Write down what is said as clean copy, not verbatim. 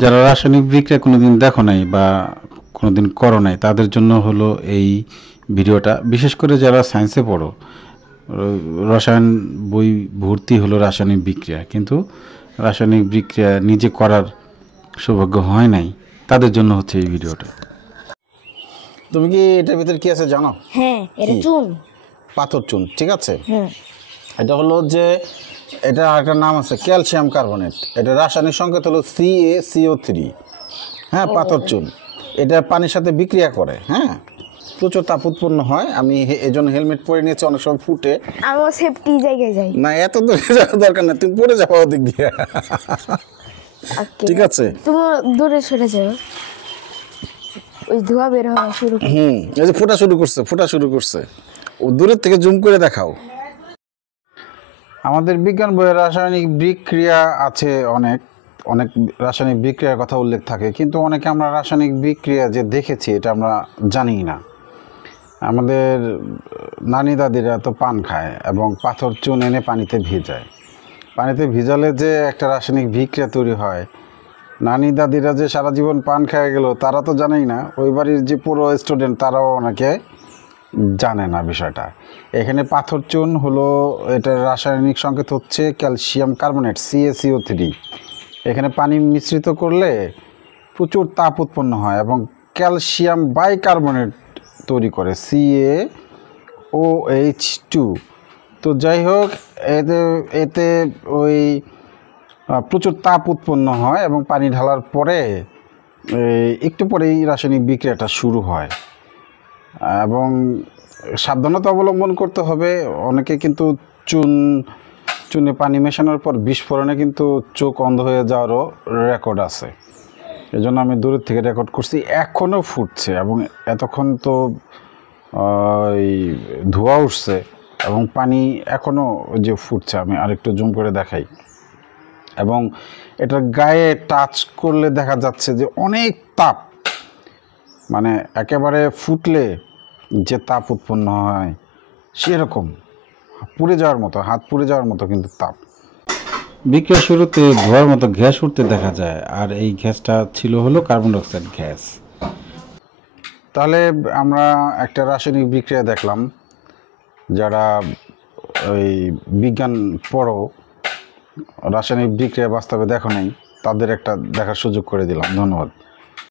যারা রাসায়নিক বিক্রিয়া কোনোদিন দেখো নাই বা কোনোদিন করো নাই তাদের জন্য হলো এই ভিডিওটা। বিশেষ করে যারা সায়েন্সে পড়ো, রসায়ন বই ভর্তি হলো রাসায়নিক বিক্রিয়া, কিন্তু রাসায়নিক বিক্রিয়া নিজে করার সৌভাগ্য হয় নাই, তাদের জন্য হচ্ছে এই ভিডিওটা। তুমি কি এটার ভিতরে কি আছে জানো? হ্যাঁ, এটা চুন, পাথর চুন, ঠিক আছে। হুম, এটা হলো যে এটা একটা নাম আছে ক্যালসিয়াম কার্বনেট। এটা রাসায়নিক সংকেত হলো CaCO3। হ্যাঁ, পাথর চুন। এটা পানির সাথে বিক্রিয়া করে, হ্যাঁ, প্রচুর তাপ উৎপন্ন হয়। আমি এই জন্য হেলমেট পরে নিয়েছি, অনেক সময় ফুটে। আমিও সেফটি জায়গায় যাই না, এত দূরে যাওয়ার দরকার না, তুমি পড়ে যাবো ওদিক দিয়ে। ঠিক আছে, তুমি দূরে সরে যাও, ওই ধোঁয়া বের হওয়া শুরু করে। এই যে ফোটা শুরু করছে। ও দূরের থেকে জুম করে দেখাও। আমাদের বিজ্ঞান বইয়ে রাসায়নিক বিক্রিয়া আছে, অনেক অনেক রাসায়নিক বিক্রিয়ার কথা উল্লেখ থাকে, কিন্তু অনেকে আমরা রাসায়নিক বিক্রিয়া যে দেখেছি এটা আমরা জানি না। আমাদের নানি দাদিরা তো পান খায় এবং পাথর চুন এনে পানিতে ভিজায়। পানিতে ভিজালে যে একটা রাসায়নিক বিক্রিয়া তৈরি হয়, নানি দাদিরা যে সারা জীবন পান খেয়ে গেল তারা তো জানেই না, ওই বাড়ির যে পুরো স্টুডেন্ট তারাও অনেকে জানে না বিষয়টা। এখানে পাথর চুন হলো, এটার রাসায়নিক সংকেত হচ্ছে ক্যালসিয়াম কার্বনেট CaCO3। এখানে পানি মিশ্রিত করলে প্রচুর তাপ উৎপন্ন হয় এবং ক্যালসিয়াম বাইকার্বনেট তৈরি করে CaOH2। তো যাই হোক, এতে এতে ওই প্রচুর তাপ উৎপন্ন হয় এবং পানি ঢালার পরে একটু পরেই রাসায়নিক বিক্রিয়াটা শুরু হয় এবং সাবধানতা অবলম্বন করতে হবে। অনেকে কিন্তু চুনে পানি মেশানোর পর বিস্ফোরণে কিন্তু চোখ অন্ধ হয়ে যাওয়ারও রেকর্ড আছে। এজন্য আমি দূরের থেকে রেকর্ড করছি। এখনও ফুটছে এবং এতক্ষণ তো এই ধোঁয়া উঠছে এবং পানি এখনও যে ফুটছে। আমি আরেকটু জুম করে দেখাই, এবং এটার গায়ে টাচ করলে দেখা যাচ্ছে যে অনেক তাপ, মানে একেবারে ফুটলে যে তাপ উৎপন্ন হয় সেরকম পুড়ে যাওয়ার মতো, হাত পুড়ে যাওয়ার মতো কিন্তু তাপ। বিক্রিয়া শুরুতে ধোঁয়ার মতো গ্যাস উঠতে দেখা যায়, আর এই গ্যাসটা ছিল হলো কার্বন ডাইঅক্সাইড গ্যাস। তাহলে আমরা একটা রাসায়নিক বিক্রিয়া দেখলাম। যারা ওই বিজ্ঞান পড়ো, রাসায়নিক বিক্রিয়া বাস্তবে দেখো নাই, তাদের একটা দেখার সুযোগ করে দিলাম। ধন্যবাদ।